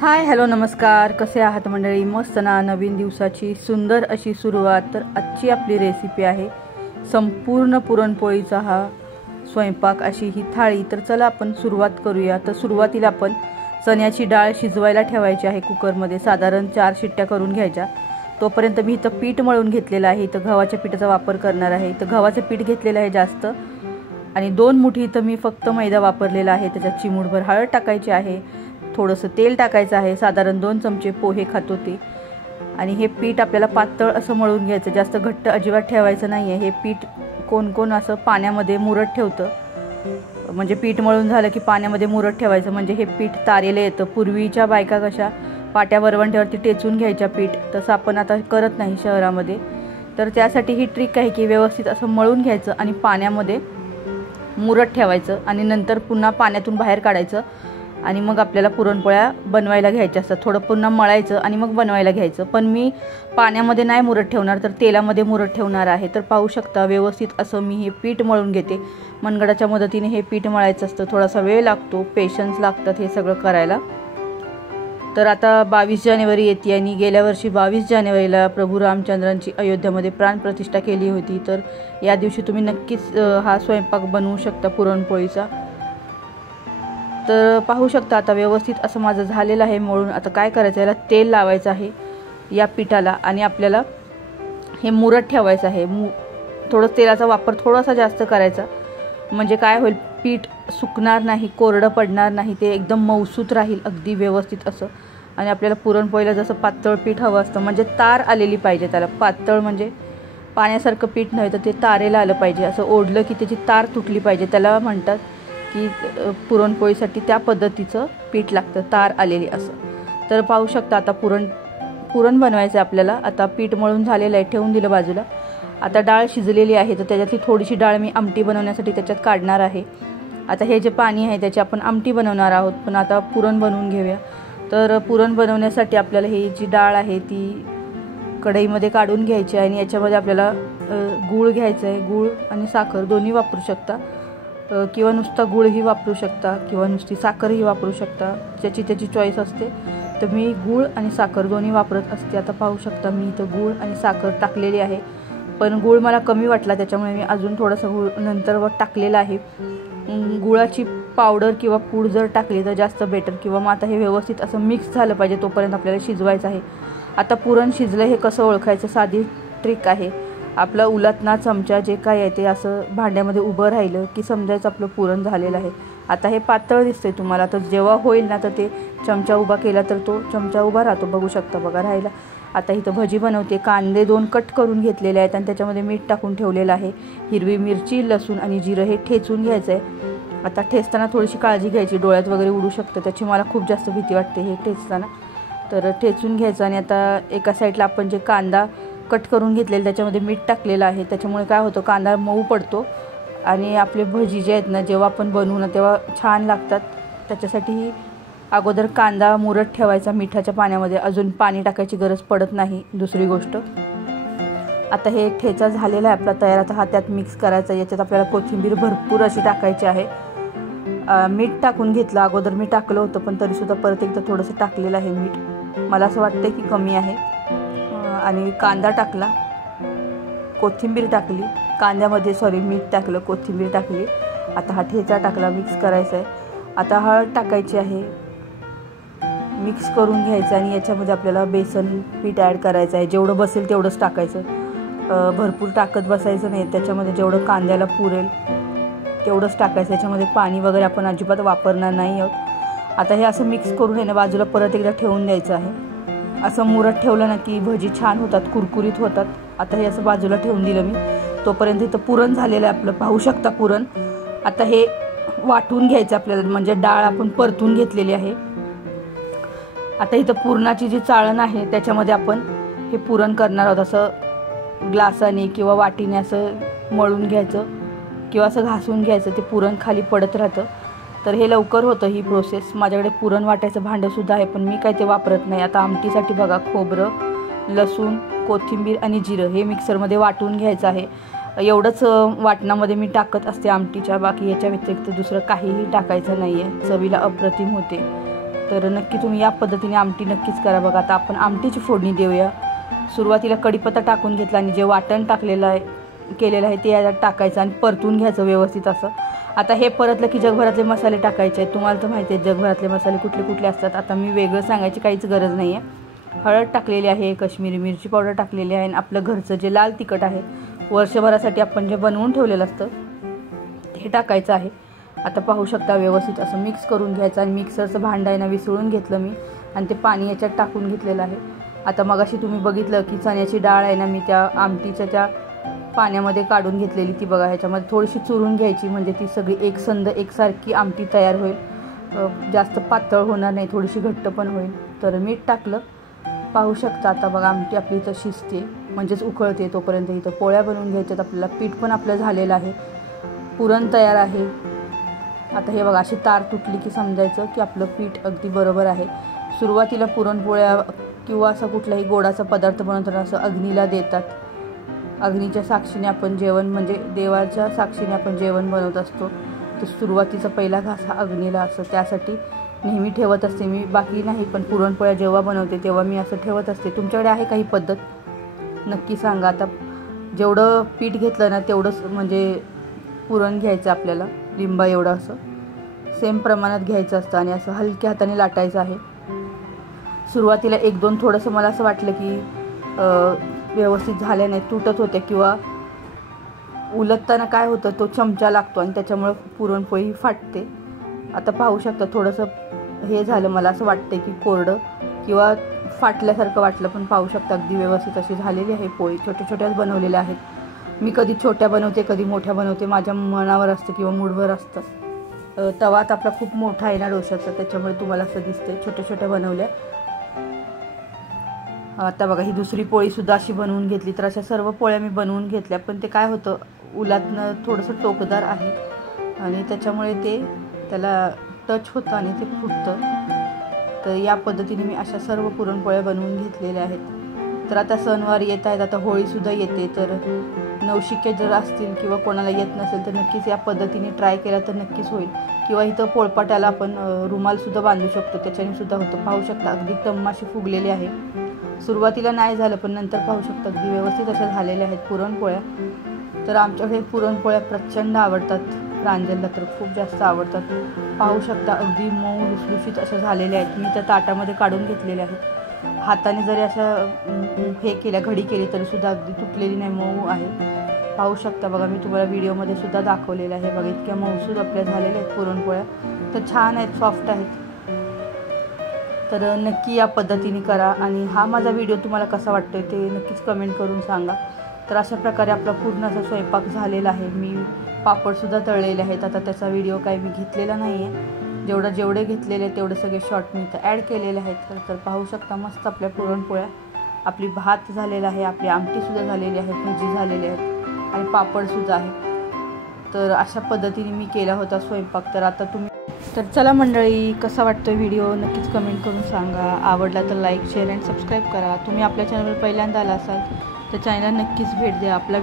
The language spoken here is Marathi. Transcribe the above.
हाय हॅलो नमस्कार, कसे आहात मंडळी? मस्त ना, नवीन दिवसाची सुंदर अशी सुरुवात. तर आजची आपली रेसिपी आहे संपूर्ण पुरणपोळीचा हा स्वयंपाक, अशी ही थाळी. तर चला आपण सुरुवात करूया. तर सुरुवातीला आपण चण्याची डाळ शिजवायला ठेवायची आहे कुकरमध्ये. साधारण 4 शिट्ट्या करून घ्यायच्या. तोपर्यंत मी इथं पीठ मळून घेतलेलं आहे. इथं गव्हाच्या पिठाचा वापर करणार आहे. इथं गव्हाचं पीठ घेतलेलं आहे जास्त, आणि 2 मुठी इथं मी फक्त मैदा वापरलेला आहे. त्याच्यात चिमूटभर हळद टाकायची आहे, थोडंसं तेल टाकायचं आहे. साधारण 2 चमचे पोहे खातो ते. आणि हे पीठ आपल्याला पातळ असं मळून घ्यायचं, जास्त घट्ट अजिबात ठेवायचं नाही आहे. हे पीठ कोण कोण असं पाण्यामध्ये मुरत ठेवतं, म्हणजे पीठ मळून झालं की पाण्यामध्ये मुरत ठेवायचं, म्हणजे हे पीठ तारेलं येतं. पूर्वीच्या बायका कशा पाट्या वरवंट्यावरती टेचून घ्यायच्या पीठ, तसं आपण आता करत नाही शहरामध्ये. तर त्यासाठी ही ट्रिक आहे की व्यवस्थित असं मळून घ्यायचं आणि पाण्यामध्ये मुरत ठेवायचं, आणि नंतर पुन्हा पाण्यातून बाहेर काढायचं. आणि मग आपल्याला पुरणपोळ्या बनवायला घ्यायच्या असतात. थोडं पुन्हा मळायचं आणि मग बनवायला घ्यायचं. पण मी पाण्यामध्ये नाही मुरत ठेवणार, तर तेलामध्ये मुरत ठेवणार आहे. तर पाहू शकता व्यवस्थित असं मी हे पीठ मळून घेते. मनगडाच्या मदतीने हे पीठ मळायचं असतं. थोडासा वेळ लागतो, पेशन्स लागतात हे सगळं करायला. तर आता 22 जानेवारी येते, आणि गेल्या वर्षी 22 जानेवारीला प्रभू रामचंद्रांची अयोध्यामध्ये प्राणप्रतिष्ठा केली होती. तर या दिवशी तुम्ही नक्कीच हा स्वयंपाक बनवू शकता पुरणपोळीचा. तर पाहू शकता आता व्यवस्थित असं माझं झालेलं आहे मळून. आता काय करायचं, याला तेल लावायचं आहे या पिठाला, आणि आपल्याला हे मुरत ठेवायचं आहे. थोडं तेलाचा वापर थोडासा जास्त करायचा, म्हणजे काय होईल, पीठ सुकणार नाही, कोरडं पडणार नाही, ते एकदम मऊसूत राहील अगदी व्यवस्थित असं. आणि आपल्याला पुरणपोळीला जसं पातळ पीठ हवं असतं, म्हणजे तार आलेली पाहिजे त्याला. पातळ म्हणजे पाण्यासारखं पीठ नाही, तर ते तारेला आलं पाहिजे. असं ओढलं की त्याची तार तुटली पाहिजे, त्याला म्हणतात की पुरणपोळीसाठी त्या पद्धतीचं पीठ लागतं, तार आलेली असं. तर पाहू शकता आता पुरण बनवायचं आपल्याला. आता पीठ मळून झालेलं आहे, ठेवून दिलं बाजूला. आता डाळ शिजलेली आहे, तर त्याच्यातली थोडीशी डाळ मी आमटी बनवण्यासाठी त्याच्यात काढणार आहे. आता हे जे पाणी आहे त्याची आपण आमटी बनवणार आहोत, पण आता पुरण बनवून घेऊया. तर पुरण बनवण्यासाठी आपल्याला ही जी डाळ आहे ती कढईमध्ये काढून घ्यायची आहे, आणि याच्यामध्ये आपल्याला गूळ घ्यायचं आहे. गूळ आणि साखर दोन्ही वापरू शकता, किंवा नुसता गूळही वापरू शकता, किंवा नुसती साखरही वापरू शकता, ज्याची त्याची चॉईस असते. तर मी गूळ आणि साखर दोन्ही वापरत असते. आता पाहू शकता मी इथं गूळ आणि साखर टाकलेली आहे, पण गूळ मला कमी वाटला त्याच्यामुळे मी अजून थोडंसं गूळ नंतर टाकलेला आहे. गुळाची पावडर किंवा पूड जर टाकली तर जास्त बेटर. किंवा मग आता हे व्यवस्थित असं मिक्स झालं पाहिजे, तोपर्यंत आपल्याला शिजवायचं आहे. आता पुरण शिजलं हे कसं ओळखायचं, साधी ट्रिक आहे. आपलं उलटना चमचा जे काय आहे ते असं भांड्यामध्ये उभं राहिलं की समजायचं आपलं पुरण झालेलं आहे. आता हे पातळ दिसतंय तुम्हाला, तर जेव्हा होईल ना तर ते चमचा उभा केला तर तो चमचा उभा राहतो, बघू शकता, बघा राहिला. आता इथं भजी बनवते. कांदे 2 कट करून घेतलेले आहेत, आणि त्याच्यामध्ये मीठ टाकून ठेवलेलं आहे. हिरवी मिरची, लसूण आणि जिरं हे ठेचून घ्यायचं आहे. आता ठेचताना थोडीशी काळजी घ्यायची, डोळ्यात वगैरे उडू शकतं, त्याची मला खूप जास्त भीती वाटते हे ठेचताना. तर ठेचून घ्यायचं. आणि आता एका साईडला आपण जे कांदा कट करून घेतलेलं त्याच्यामध्ये मीठ टाकलेलं आहे. त्याच्यामुळे काय होतं, कांदा मऊ पडतो, आणि आपले भजी जे आहेत ना जेव्हा आपण बनवू ना तेव्हा छान लागतात. त्याच्यासाठी अगोदर कांदा मुरत ठेवायचा मिठाच्या पाण्यामध्ये, अजून पाणी टाकायची गरज पडत नाही. दुसरी गोष्ट, आता हे ठेचा झालेला आहे आपला तयार. आता हा त्यात मिक्स करायचा. याच्यात आपल्याला कोथिंबीर भरपूर अशी टाकायची आहे. मीठ टाकून घेतलं अगोदर, मी टाकलं होतं, पण तरीसुद्धा परत एकदा थोडंसं टाकलेलं आहे मीठ. मला असं वाटतं की कमी आहे. आणि कांदा टाकला, कोथिंबीर टाकली, कांद्यामध्ये मीठ टाकलं, कोथिंबीर टाकली. आता हा ठेचा टाकला, मिक्स करायचा आहे. आता हळद टाकायची आहे, मिक्स करून घ्यायचं. आणि याच्यामध्ये आपल्याला बेसन पीठ ॲड करायचं आहे. जेवढं बसेल तेवढंच टाकायचं, भरपूर टाकत बसायचं नाही. त्याच्यामध्ये जेवढं कांद्याला पुरेल तेवढंच टाकायचं. याच्यामध्ये पाणी वगैरे आपण अजिबात वापरणार नाही आहोत. आता हे असं मिक्स करून आहे ना बाजूला परत एकदा ठेवून द्यायचं आहे. असं मुरत ठेवलं ना की भजी छान होतात, कुरकुरीत होतात. आता हे असं बाजूला ठेवून दिलं मी. तोपर्यंत इथं पुरण झालेलं आहे आपलं, पाहू शकता पुरण. आता हे वाटून घ्यायचं आपल्याला, म्हणजे डाळ आपण परतून घेतलेली आहे. आता इथं पुरणाची जी चाळण आहे त्याच्यामध्ये आपण हे पुरण करणार आहोत. असं ग्लासाने किंवा वाटीने असं मळून घ्यायचं, किंवा असं घासून घ्यायचं, ते पुरण खाली पडत राहतं. तर हे लवकर होतं ही प्रोसेस. माझ्याकडे पुरण वाटायचं भांडंसुद्धा आहे, पण मी काय ते वापरत नाही. आता आमटीसाठी बघा, खोबरं, लसूण, कोथिंबीर आणि जिरं हे मिक्सरमध्ये वाटून घ्यायचं आहे. एवढंच वाटणामध्ये मी टाकत असते आमटीच्या, बाकी याच्या व्यतिरिक्त दुसरं काहीही टाकायचं नाही आहे. चवीला अप्रतिम होते. तर नक्की तुम्ही या पद्धतीने आमटी नक्कीच करा बघा. आता आपण आमटीची फोडणी देऊया. सुरुवातीला कढीपत्ता टाकून घेतला आणि जे वाटण केलेलं आहे ते याच्यात टाकायचं आणि परतून घ्यायचं व्यवस्थित असं. आता हे परतलं की जगभरातले मसाले टाकायचे आहेत. तुम्हाला तर माहिती आहे जगभरातले मसाले कुठले कुठले असतात. आता मी वेगळं सांगायची काहीच गरज नाही आहे. हळद टाकलेली आहे, कश्मीरी मिरची पावडर टाकलेली आहे आणि आपलं घरचं जे लाल तिखट आहे वर्षभरासाठी आपण जे बनवून ठेवलेलं असतं हे टाकायचं आहे. आता पाहू शकता व्यवस्थित असं मिक्स करून घ्यायचं आणि मिक्सरचं भांडं आहे ना विसळून घेतलं मी आणि ते पाणी याच्यात टाकून घेतलेलं आहे. आता मगाशी तुम्ही बघितलं की चण्याची डाळ आहे ना मी त्या आमटीच्या त्या पाण्यामध्ये काढून घेतलेली ती बघा. ह्याच्यामध्ये थोडीशी चुरून घ्यायची म्हणजे ती सगळी एकसंध एकसारखी आमटी तयार होईल. जास्त पातळ होणार नाही, थोडीशी घट्ट पण होईल. तर मीठ टाकलं. पाहू शकता आता बघा आमटी आपली इथं शिजते म्हणजेच उकळते. तोपर्यंत इथं पोळ्या बनवून घ्यायच्यात आपल्याला. पीठ पण आपलं झालेलं आहे, पुरण तयार आहे. आता हे बघा अशी तार तुटली की समजायचं की आपलं पीठ अगदी बरोबर आहे. सुरुवातीला पुरणपोळ्या किंवा असा कुठलाही गोडाचा पदार्थ बनवताना असं अग्नीला देतात. अग्नीच्या साक्षीने आपण जेवण म्हणजे देवाच्या साक्षीने आपण जेवण बनवत असतो. तर सुरुवातीचा पहिला घास हा अग्नीला असं त्यासाठी नेहमी ठेवत असते मी. बाकी नाही पण पुरणपोळ्या जेव्हा बनवते तेव्हा मी असं ठेवत असते. तुमच्याकडे आहे काही पद्धत नक्की सांगा. आता जेवढं पीठ घेतलं ना तेवढंच म्हणजे पुरण घ्यायचं आपल्याला, लिंबा एवढं असं सेम प्रमाणात घ्यायचं असतं आणि असं हलक्या हाताने लाटायचं आहे. सुरुवातीला 1-2 थोडंसं मला असं वाटलं की व्यवस्थित झाल्या नाही, तुटत होत्या किंवा उलटताना काय होतं तो चमचा लागतो आणि त्याच्यामुळे पुरणपोळी फाटते. आता पाहू शकता थोडंसं हे झालं, मला असं वाटतं की कोरडं किंवा फाटल्यासारखं वाटलं, पण पाहू शकता अगदी व्यवस्थित अशी झालेली आहे पोळी. छोट्या छोट्याच बनवलेल्या आहेत. मी कधी छोट्या बनवते कधी मोठ्या बनवते, माझ्या मनावर असतं किंवा मूडवर असतं. तवा आता आपला खूप मोठा आहे ना डोशाचा, त्याच्यामुळे तुम्हाला असं दिसतंय छोट्या छोट्या बनवल्या. आता बघा ही दुसरी पोळीसुद्धा अशी बनवून घेतली. तर अशा सर्व पोळ्या मी बनवून घेतल्या, पण ते काय होतं उलातनं थोडंसं टोकदार आहे आणि त्याच्यामुळे ते त्याला टच होतं आणि ते फुटतं. तर या पद्धतीने मी अशा सर्व पुरणपोळ्या बनवून घेतलेल्या आहेत. तर आता सणवार येत आहेत, आता होळीसुद्धा येते. तर नवशिके जर असतील किंवा कोणाला येत नसेल तर नक्कीच या पद्धतीने ट्राय केला तर नक्कीच होईल. किंवा इथं पोळपाटाला आपण रुमालसुद्धा बांधू शकतो, त्याच्याने सुद्धा होतं. पाहू शकता अगदी टम्माशी फुगलेली आहे. सुरुवातीला नाही झालं पण नंतर पाहू शकता अगदी व्यवस्थित अशा झालेल्या आहेत पुरणपोळ्या. तर आमच्याकडे पुरणपोळ्या प्रचंड आवडतात. प्रांजलला तर खूप जास्त आवडतात. पाहू शकता अगदी मऊ लुसलुशीत अशा झालेल्या आहेत. मी त्या ताटामध्ये काढून घेतलेल्या आहेत. हाताने जरी अशा हे केल्या घडी केली तरीसुद्धा अगदी तुटलेली नाही, मऊ आहे. पाहू शकता बघा मी तुम्हाला व्हिडिओमध्ये सुद्धा दाखवलेलं आहे बघा. इतक्या मऊसूद आपल्या झालेल्या आहेत पुरणपोळ्या. तर छान आहेत, सॉफ्ट आहेत. तर नक्की या पद्धतीने करा आणि हा माझा व्हिडिओ तुम्हाला कसा वाटतोय ते नक्कीच कमेंट करून सांगा. तर अशा प्रकारे आपला पूर्ण असा स्वयंपाक झालेला आहे. मी पापडसुद्धा तळलेले आहेत. आता त्याचा व्हिडिओ काही मी घेतलेला नाही आहे. जेवढे घेतलेले तेवढे सगळे शॉर्ट मी इथं ॲड केलेले आहेत. तर पाहू शकता मस्त आपल्या पुरणपोळ्या, आपली भात झालेला आहे, आपली आमटीसुद्धा झालेली आहे, भजी झालेली आहेत आणि पापडसुद्धा आहे. तर अशा पद्धतीने मी केला होता स्वयंपाक. तर आता तुम्ही तर चला मंडळी, कसा वाटतो व्हिडिओ नक्कीच कमेंट करून सांगा. आवडला तर लाईक शेअर अँड सबस्क्राईब करा. तुम्ही आपल्या चॅनलवर पहिल्यांदा आला असाल तर चॅनलला नक्कीच भेट द्या. आपला